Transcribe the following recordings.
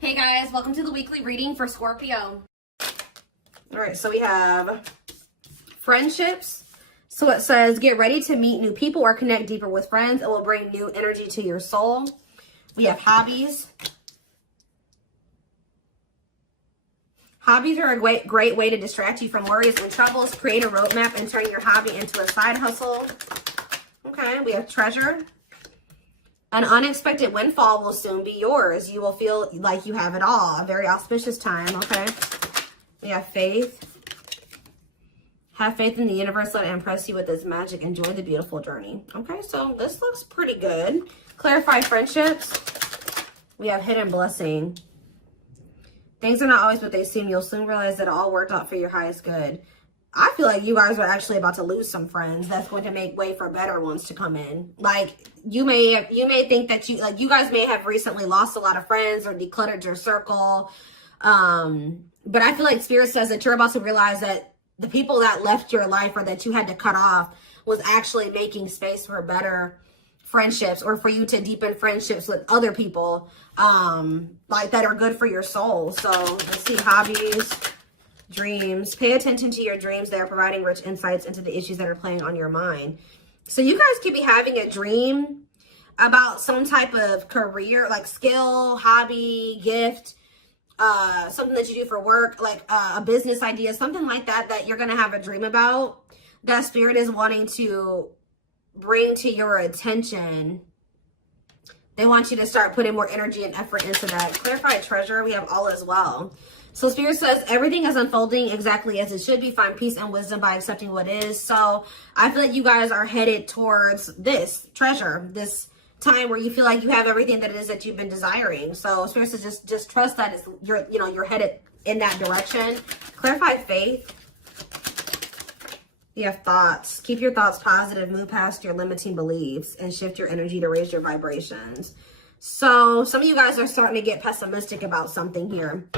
Hey guys, welcome to the weekly reading for Scorpio. All right, so we have friendships. So it says, get ready to meet new people or connect deeper with friends. It will bring new energy to your soul. We have hobbies. Hobbies are a great way to distract you from worries and troubles. Create a roadmap and turn your hobby into a side hustle. Okay, we have treasure. An unexpected windfall will soon be yours. You will feel like you have it all. A very auspicious time, okay? We have faith. Have faith in the universe. Let it impress you with its magic. Enjoy the beautiful journey. Okay, so this looks pretty good. Clarify friendships. We have hidden blessing. Things are not always what they seem. You'll soon realize that it all worked out for your highest good. I feel like you guys are actually about to lose some friends. That's going to make way for better ones to come in. Like you may think that you guys may have recently lost a lot of friends or decluttered your circle. But I feel like Spirit says that you're about to realize that the people that left your life or that you had to cut off was actually making space for better friendships, or for you to deepen friendships with other people like that are good for your soul. So let's see, hobbies. Dreams. Pay attention to your dreams. They are providing rich insights into the issues that are playing on your mind. So you guys could be having a dream about some type of career, like skill, hobby, gift, something that you do for work, like a business idea, something like that, that you're going to have a dream about, that Spirit is wanting to bring to your attention. They want you to start putting more energy and effort into that. Clarify treasure. We have all as well. So Spirit says everything is unfolding exactly as it should be. Find peace and wisdom by accepting what is. So I feel like you guys are headed towards this treasure, this time where you feel like you have everything that it is that you've been desiring. So Spirit says just trust that it's, you're headed in that direction. Clarify faith. You have thoughts. Keep your thoughts positive. Move past your limiting beliefs and shift your energy to raise your vibrations. So some of you guys are starting to get pessimistic about something here.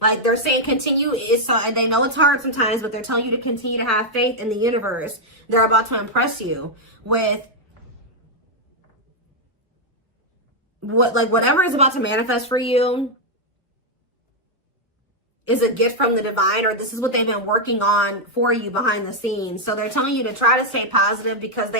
Like they're saying continue, and they know it's hard sometimes, but they're telling you to continue to have faith in the universe. They're about to impress you with whatever is about to manifest for you is a gift from the divine, or this is what they've been working on for you behind the scenes. So they're telling you to try to stay positive because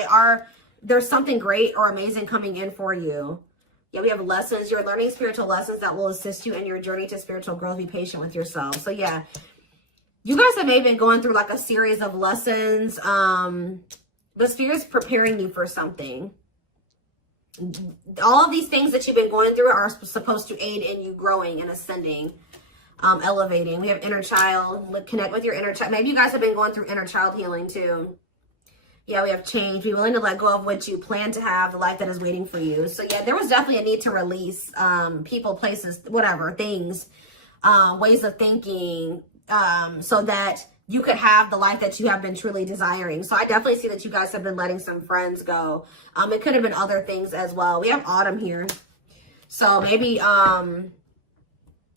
there's something great or amazing coming in for you. Yeah, we have lessons. You're learning spiritual lessons that will assist you in your journey to spiritual growth. Be patient with yourself. So yeah, you guys have maybe been going through like a series of lessons. But Spirit's preparing you for something. All of these things that you've been going through are supposed to aid in you growing and ascending, elevating. We have inner child. Connect with your inner child. Maybe you guys have been going through inner child healing too. Yeah, we have change. Be willing to let go of what you plan to have, the life that is waiting for you. So yeah, there was definitely a need to release people, places, whatever, things, ways of thinking, so that you could have the life that you have been truly desiring. So I definitely see that you guys have been letting some friends go. It could have been other things as well. We have autumn here. So maybe,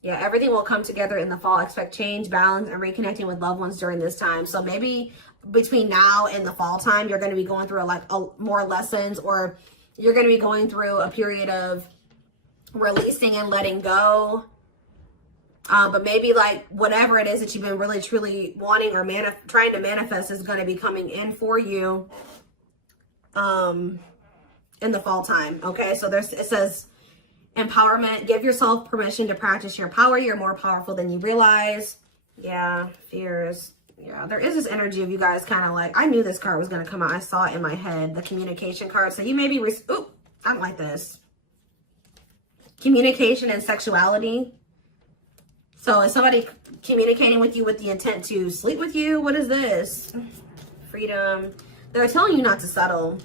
yeah, everything will come together in the fall. Expect change, balance, and reconnecting with loved ones during this time. So maybe between now and the fall time, you're going to be going through more lessons, or you're going to be going through a period of releasing and letting go. But maybe like whatever it is that you've been really truly wanting or trying to manifest is going to be coming in for you in the fall time. Okay, so it says empowerment. Give yourself permission to practice your power. You're more powerful than you realize. Yeah, fears. Yeah, there is this energy of you guys kind of like, I knew this card was going to come out. I saw it in my head, the communication card. So you may be, oop, I don't like this. Communication and sexuality. So is somebody communicating with you with the intent to sleep with you? What is this? Freedom. They're telling you not to settle.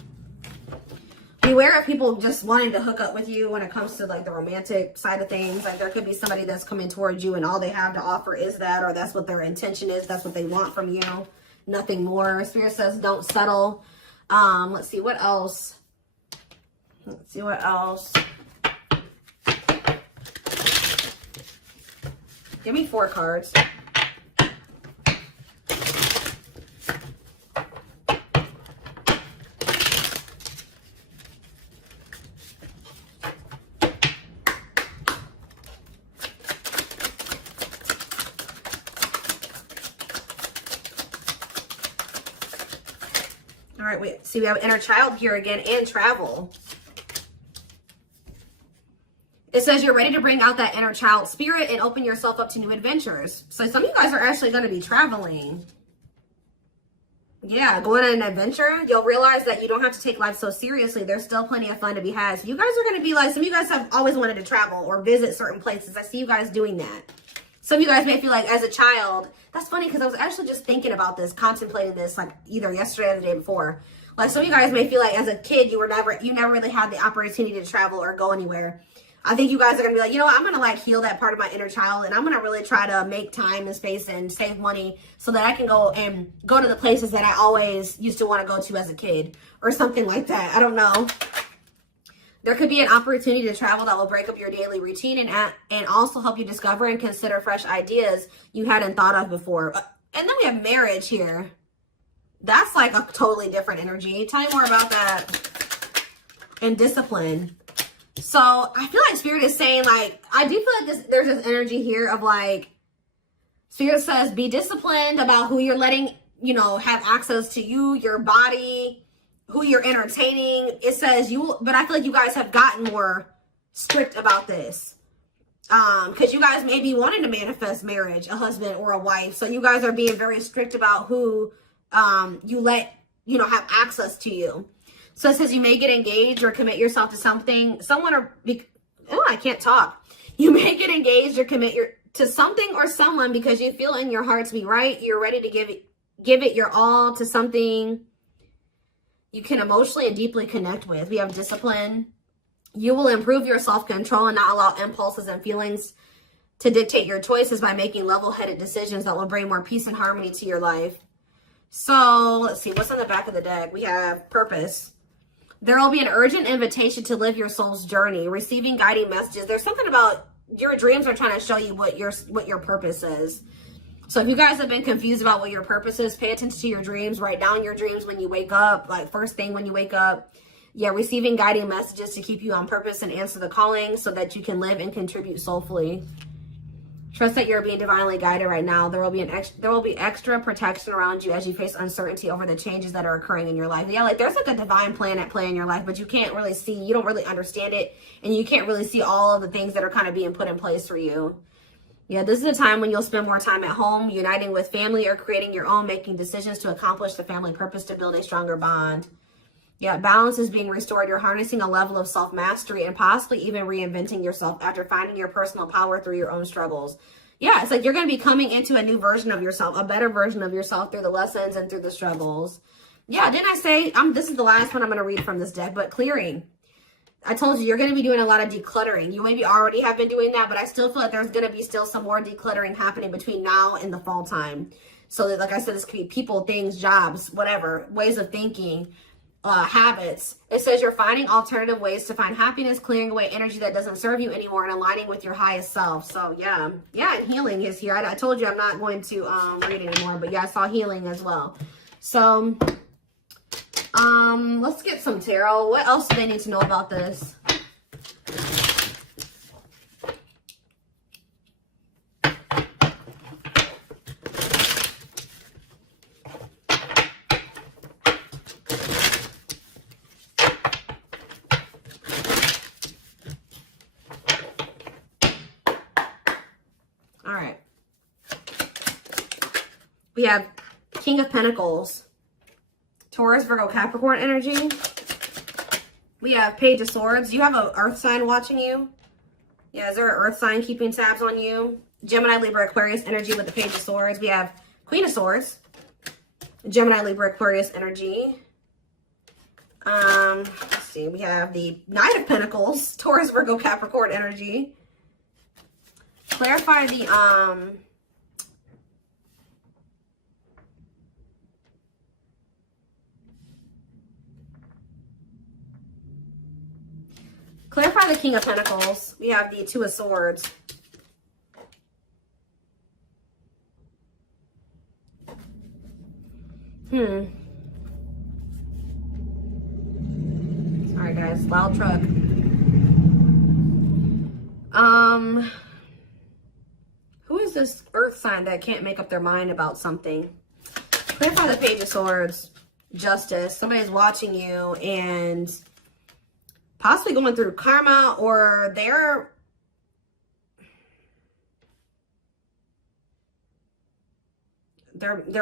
Beware of people just wanting to hook up with you when it comes to like the romantic side of things. Like there could be somebody that's coming towards you and all they have to offer is that, or that's what their intention is. That's what they want from you. Nothing more. Spirit says don't settle. Let's see what else. Let's see what else. Give me 4 cards. right, wait. See, we have inner child here again and travel. It says you're ready to bring out that inner child spirit and open yourself up to new adventures. So some of you guys are actually going to be traveling. Yeah, going on an adventure. You'll realize that you don't have to take life so seriously. There's still plenty of fun to be had. So you guys are going to be like, some of you guys have always wanted to travel or visit certain places. I see you guys doing that. Some of you guys may feel like as a child, that's funny because I was actually just thinking about this, contemplating this like either yesterday or the day before. Like some of you guys may feel like as a kid, you never really had the opportunity to travel or go anywhere. I think you guys are going to be like, you know what, I'm going to like heal that part of my inner child and I'm going to really try to make time and space and save money so that I can go to the places that I always used to want to go to as a kid or something like that. I don't know. There could be an opportunity to travel that will break up your daily routine and also help you discover and consider fresh ideas you hadn't thought of before. And then we have marriage here. That's like a totally different energy. Tell me more about that. And discipline. So I feel like Spirit is saying, like, I do feel like there's this energy here of like, Spirit says, be disciplined about who you're letting, you know, have access to you, your body, who you're entertaining. It says but I feel like you guys have gotten more strict about this. Because you guys may be wanting to manifest marriage, a husband or a wife. So you guys are being very strict about who you let, you know, have access to you. So it says you may get engaged or commit yourself to something, I can't talk. You may get engaged or commit to something or someone because you feel in your heart to be right. You're ready to give it your all to something you can emotionally and deeply connect with. We have discipline. You will improve your self-control and not allow impulses and feelings to dictate your choices by making level-headed decisions that will bring more peace and harmony to your life. So let's see, what's on the back of the deck? We have purpose. There will be an urgent invitation to live your soul's journey, receiving guiding messages. There's something about your dreams are trying to show you what your purpose is. So if you guys have been confused about what your purpose is, pay attention to your dreams. Write down your dreams when you wake up, like first thing when you wake up. Yeah, receiving guiding messages to keep you on purpose and answer the calling so that you can live and contribute soulfully. Trust that you're being divinely guided right now. There will be extra protection around you as you face uncertainty over the changes that are occurring in your life. Yeah, like there's like a divine plan at play in your life, but you can't really see, you don't really understand it, and you can't really see all of the things that are kind of being put in place for you. Yeah, this is a time when you'll spend more time at home, uniting with family or creating your own, making decisions to accomplish the family purpose to build a stronger bond. Yeah, balance is being restored. You're harnessing a level of self-mastery and possibly even reinventing yourself after finding your personal power through your own struggles. Yeah, it's like you're going to be coming into a new version of yourself, a better version of yourself through the lessons and through the struggles. Yeah, didn't I say, this is the last one I'm going to read from this deck, but clearing. I told you, you're going to be doing a lot of decluttering. You maybe already have been doing that, but I still feel like there's going to be still some more decluttering happening between now and the fall time. So that, like I said, this could be people, things, jobs, whatever, ways of thinking, habits. It says you're finding alternative ways to find happiness, clearing away energy that doesn't serve you anymore, and aligning with your highest self. So yeah, and healing is here. I told you I'm not going to read anymore, but yeah, I saw healing as well. So let's get some tarot. What else do they need to know about this? All right. We have King of Pentacles, Taurus, Virgo, Capricorn energy. We have Page of Swords. You have an earth sign watching you. Yeah, is there an earth sign keeping tabs on you? Gemini, Libra, Aquarius energy with the Page of Swords. We have Queen of Swords, Gemini, Libra, Aquarius energy. Let's see. We have the Knight of Pentacles, Taurus, Virgo, Capricorn energy. Clarify the clarify the King of Pentacles. We have the Two of Swords. Sorry guys, loud truck. Who is this earth sign that can't make up their mind about something? Clarify the Page of Swords. Justice. Somebody's watching you and possibly going through karma, or they're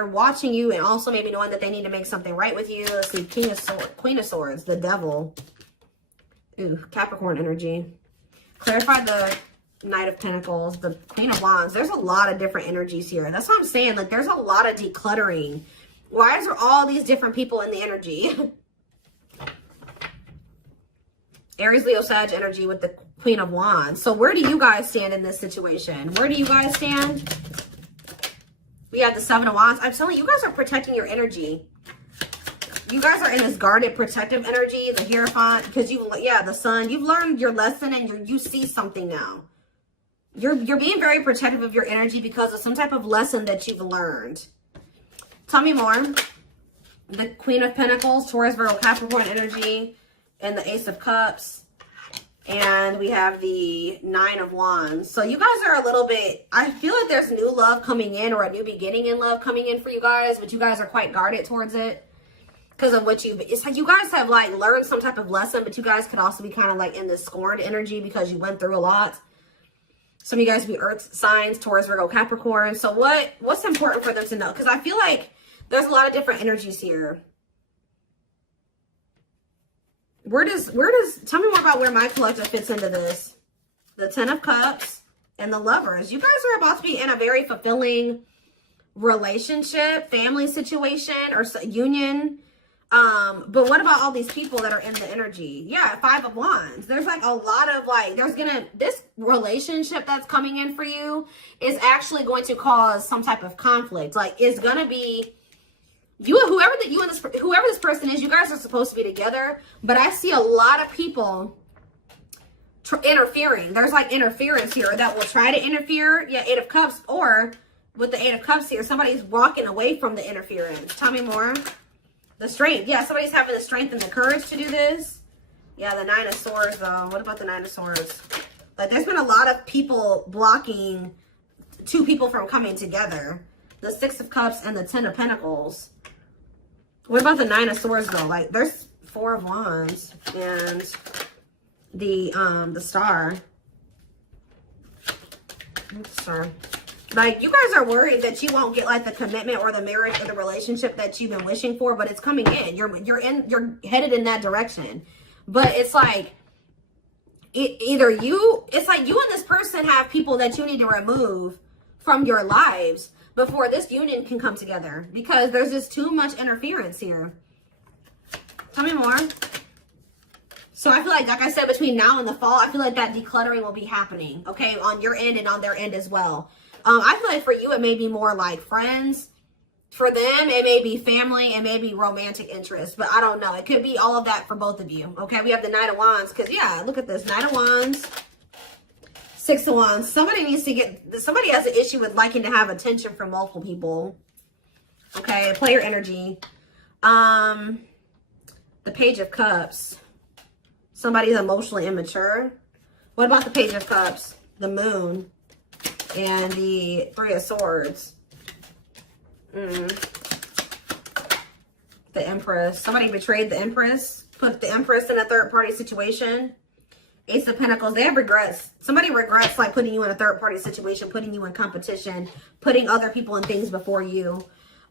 watching you and also maybe knowing that they need to make something right with you. Let's see, Queen of Swords, the Devil. Ooh, Capricorn energy. Clarify the Knight of Pentacles, the Queen of Wands. There's a lot of different energies here. That's what I'm saying. Like, there's a lot of decluttering. Why is there all these different people in the energy? Aries, Leo, Sag energy with the Queen of Wands. So where do you guys stand in this situation? Where do you guys stand? We have the Seven of Wands. I'm telling you, you guys are protecting your energy. You guys are in this guarded, protective energy. The Hierophant, because the Sun. You've learned your lesson and you see something now. You're being very protective of your energy because of some type of lesson that you've learned. Tell me more. The Queen of Pentacles, Taurus, Virgo, Capricorn energy, and the Ace of Cups. And we have the Nine of Wands. So you guys are a little bit, I feel like there's new love coming in, or a new beginning in love coming in for you guys, but you guys are quite guarded towards it because of what it's like you guys have like learned some type of lesson, but you guys could also be kind of like in this scorned energy because you went through a lot. Some of you guys be earth signs, Taurus, Virgo, Capricorn. So what's important for them to know? Because I feel like there's a lot of different energies here. Where does, tell me more about where my collective fits into this. The Ten of Cups and the Lovers. You guys are about to be in a very fulfilling relationship, family situation, or union. But what about all these people that are in the energy? Yeah, Five of Wands. There's like a lot of like, this relationship that's coming in for you is actually going to cause some type of conflict. Like, it's going to be, whoever this person is, you guys are supposed to be together, but I see a lot of people interfering. There's like interference here that will try to interfere. Yeah, Eight of Cups, or with the Eight of Cups here, somebody's walking away from the interference. Tell me more. The strength. Yeah, somebody's having the strength and the courage to do this. Yeah, the Nine of Swords, though. What about the Nine of Swords? Like, there's been a lot of people blocking two people from coming together. The Six of Cups and the Ten of Pentacles. What about the Nine of Swords, though? Like, there's Four of Wands and the Star. Star. Like, you guys are worried that you won't get like the commitment or the marriage or the relationship that you've been wishing for, but it's coming in. You're headed in that direction. But it's like it's like you and this person have people that you need to remove from your lives before this union can come together, because there's just too much interference here. Tell me more. So I feel like I said, between now and the fall, I feel like that decluttering will be happening, okay, on your end and on their end as well. I feel like for you, it may be more like friends. For them, it may be family, it may be romantic interest, but I don't know. It could be all of that for both of you, okay? We have the Knight of Wands, because, yeah, look at this. Knight of Wands, Six of Wands. Somebody has an issue with liking to have attention from multiple people, okay? Player energy. The Page of Cups. Somebody's emotionally immature. What about the Page of Cups? The Moon. And the Three of Swords. The Empress. Somebody betrayed the Empress. Put the Empress in a third-party situation. Ace of Pentacles. They have regrets. Somebody regrets like putting you in a third-party situation, putting you in competition, putting other people and things before you.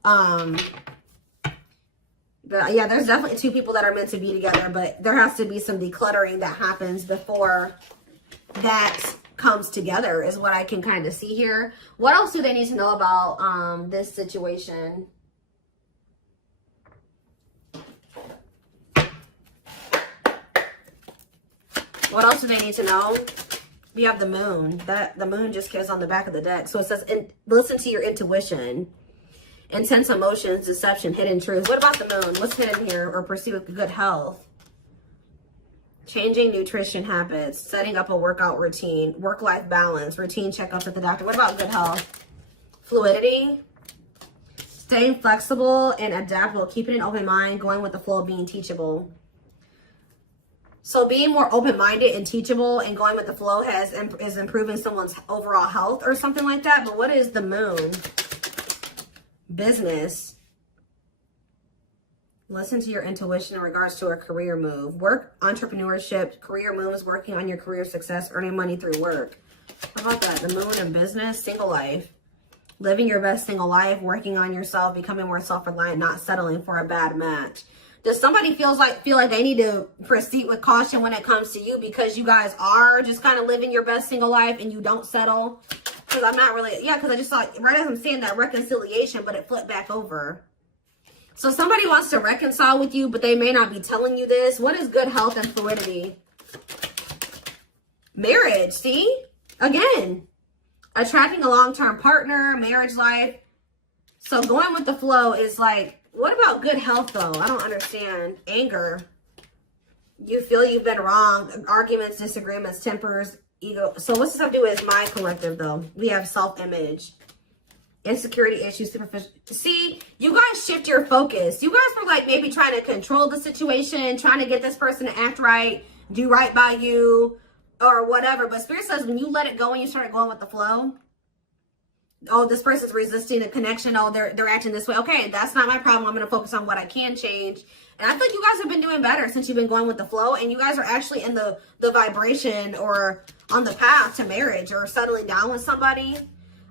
But yeah, there's definitely two people that are meant to be together, but there has to be some decluttering that happens before that comes together, is what I can kind of see here. What else do they need to know about this situation? What else do they need to know? We have the Moon. The Moon just goes on the back of the deck. So it says, listen to your intuition. Intense emotions, deception, hidden truths. What about the Moon? What's hidden here? Or pursue with good health. Changing nutrition habits, setting up a workout routine, work-life balance, routine checkups at the doctor. What about good health? Fluidity, staying flexible and adaptable, keeping an open mind, going with the flow, being teachable. So being more open-minded and teachable and going with the flow is improving someone's overall health or something like that. But what is the Moon? Business. Listen to your intuition in regards to a career move. Work, entrepreneurship, career moves, working on your career success, earning money through work. How about that? The moon and business, single life. Living your best single life, working on yourself, becoming more self-reliant, not settling for a bad match. Does somebody feel like they need to proceed with caution when it comes to you because you guys are just kind of living your best single life and you don't settle? Because I'm not really, because I just saw, right as I'm saying that reconciliation, but it flipped back over. So somebody wants to reconcile with you, but they may not be telling you this. What is good health and fluidity? Marriage, see? Again, attracting a long-term partner, marriage life. So going with the flow is like, what about good health though? I don't understand. Anger. You feel you've been wrong. Arguments, disagreements, tempers, ego. So what's this have to do with my collective though? We have self-image. Insecurity issues, superficial. See, you guys shift your focus. You guys were like maybe trying to control the situation, trying to get this person to act right, do right by you, or whatever. But Spirit says when you let it go and you start going with the flow, oh, this person's resisting the connection. Oh, they're acting this way. Okay, that's not my problem. I'm going to focus on what I can change. And I think you guys have been doing better since you've been going with the flow. And you guys are actually in the vibration or on the path to marriage or settling down with somebody.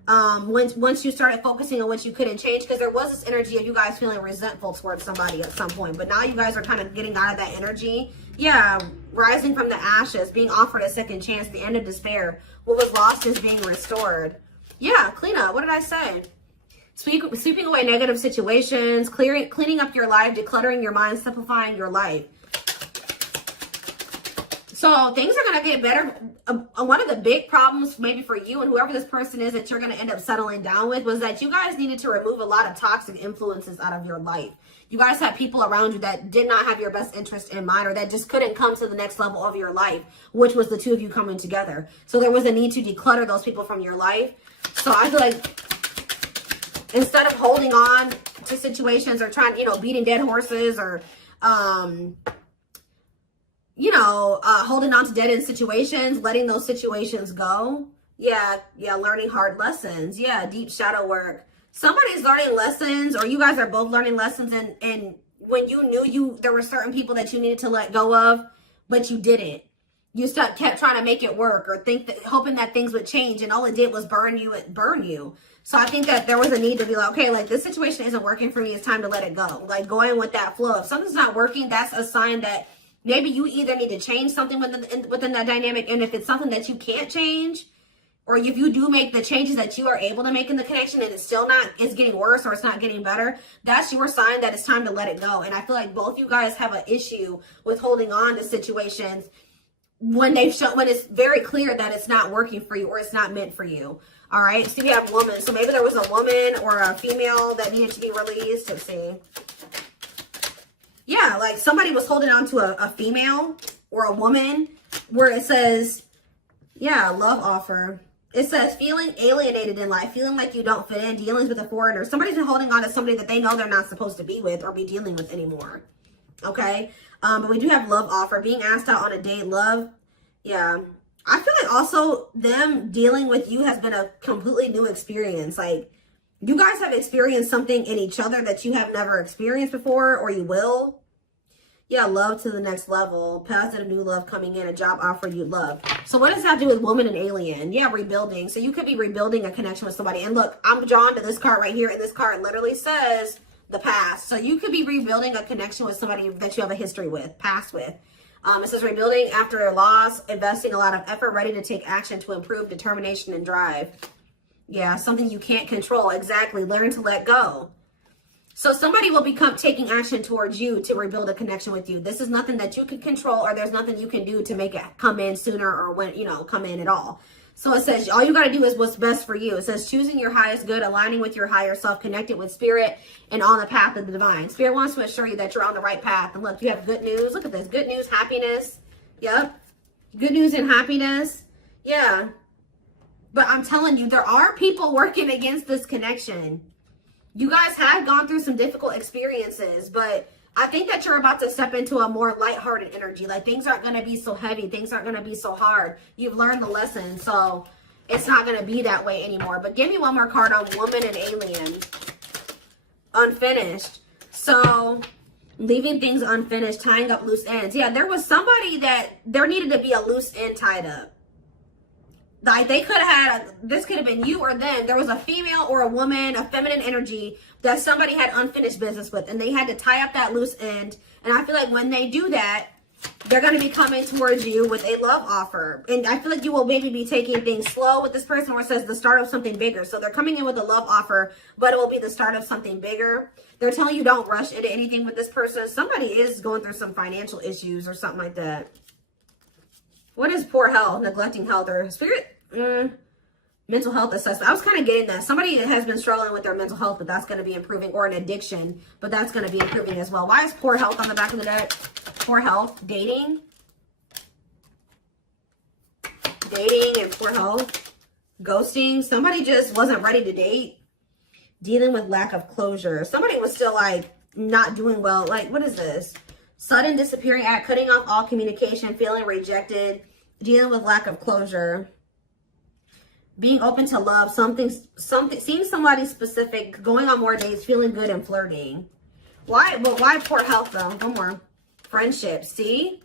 Once you started focusing on what you couldn't change, because there was this energy of you guys feeling resentful towards somebody at some point, but now you guys are kind of getting out of that energy. Yeah, rising from the ashes, being offered a second chance, the end of despair. What was lost is being restored. Yeah, clean up. What did I say? Sweeping away negative situations, cleaning up your life, decluttering your mind, simplifying your life. So things are going to get better. One of the big problems maybe for you and whoever this person is that you're going to end up settling down with was that you guys needed to remove a lot of toxic influences out of your life. You guys had people around you that did not have your best interest in mind or that just couldn't come to the next level of your life, which was the two of you coming together. So there was a need to declutter those people from your life. So I feel like instead of holding on to situations or trying, beating dead horses or, holding on to dead end situations, letting those situations go. Yeah, learning hard lessons. Yeah, deep shadow work. Somebody's learning lessons, or you guys are both learning lessons, and when you knew there were certain people that you needed to let go of, but you didn't. You kept trying to make it work or hoping that things would change, and all it did was burn you. So I think that there was a need to be like, okay, like this situation isn't working for me. It's time to let it go. Like going with that flow. If something's not working, that's a sign that maybe you either need to change something within that dynamic. And if it's something that you can't change, or if you do make the changes that you are able to make in the connection and it's getting worse or it's not getting better, that's your sign that it's time to let it go. And I feel like both you guys have an issue with holding on to situations when it's very clear that it's not working for you or it's not meant for you. All right. So you have woman. So maybe there was a woman or a female that needed to be released. Let's see. Yeah, like somebody was holding on to a female or a woman where it says, yeah, love offer. It says feeling alienated in life, feeling like you don't fit in, dealings with a foreigner. Somebody's been holding on to somebody that they know they're not supposed to be with or be dealing with anymore. Okay. But we do have love offer, being asked out on a date, love. Yeah. I feel like also them dealing with you has been a completely new experience. Like you guys have experienced something in each other that you have never experienced before, or you will. Yeah, love to the next level. Positive new love coming in, a job offer you love. So what does that do with woman and alien? Yeah, rebuilding. So you could be rebuilding a connection with somebody. And look, I'm drawn to this card right here. And this card literally says the past. So you could be rebuilding a connection with somebody that you have a history with, past with. It says rebuilding after a loss, investing a lot of effort, ready to take action to improve determination and drive. Yeah, something you can't control. Exactly. Learn to let go. So somebody will become taking action towards you to rebuild a connection with you. This is nothing that you can control, or there's nothing you can do to make it come in sooner or when, come in at all. So it says all you got to do is what's best for you. It says choosing your highest good, aligning with your higher self, connected with spirit, and on the path of the divine. Spirit wants to assure you that you're on the right path. And look, you have good news. Look at this. Good news, happiness. Yep. Good news and happiness. Yeah. But I'm telling you, there are people working against this connection. You guys have gone through some difficult experiences, but I think that you're about to step into a more lighthearted energy. Like things aren't going to be so heavy. Things aren't going to be so hard. You've learned the lesson, so it's not going to be that way anymore. But give me one more card on woman and alien. Unfinished. So leaving things unfinished, tying up loose ends. Yeah, there was somebody that there needed to be a loose end tied up. Like they could have had, this could have been you or them. There was a female or a woman, a feminine energy that somebody had unfinished business with, and they had to tie up that loose end. And I feel like when they do that, they're going to be coming towards you with a love offer. And I feel like you will maybe be taking things slow with this person, where it says the start of something bigger. So they're coming in with a love offer, but it will be the start of something bigger. They're telling you don't rush into anything with this person. Somebody is going through some financial issues or something like that. What is poor health, neglecting health, or spirit? Mental health assessment. I was kind of getting that. Somebody has been struggling with their mental health, but that's going to be improving, or an addiction, but that's going to be improving as well. Why is poor health on the back of the deck? Poor health, dating and poor health, ghosting. Somebody just wasn't ready to date, dealing with lack of closure. Somebody was still like not doing well. Like, what is this? Sudden disappearing act, cutting off all communication, feeling rejected, dealing with lack of closure, being open to love, something, seeing somebody specific, going on more dates, feeling good, and flirting. Why? Well, why poor health though? One more. Friendships. See?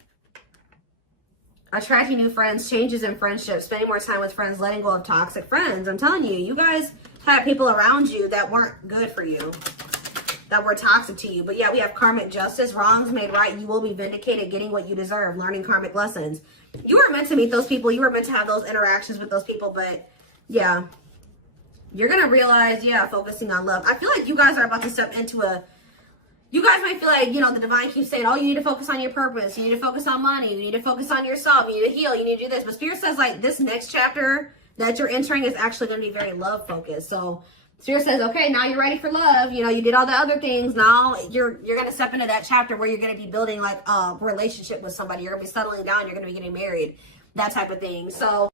Attracting new friends, changes in friendships, spending more time with friends, letting go of toxic friends. I'm telling you, you guys had people around you that weren't good for you, that were toxic to you. But yeah, we have karmic justice, wrongs made right. You will be vindicated, getting what you deserve, learning karmic lessons. You were meant to meet those people. You were meant to have those interactions with those people. But yeah, you're going to realize, yeah, focusing on love. I feel like you guys are about to step into a, you guys might feel like, you know, the divine keeps saying, oh, you need to focus on your purpose. You need to focus on money. You need to focus on yourself. You need to heal. You need to do this. But Spirit says, like, this next chapter that you're entering is actually going to be very love focused. So Spirit says, okay, now you're ready for love. You know, you did all the other things. Now you're going to step into that chapter where you're going to be building like a relationship with somebody. You're going to be settling down. You're going to be getting married, that type of thing. So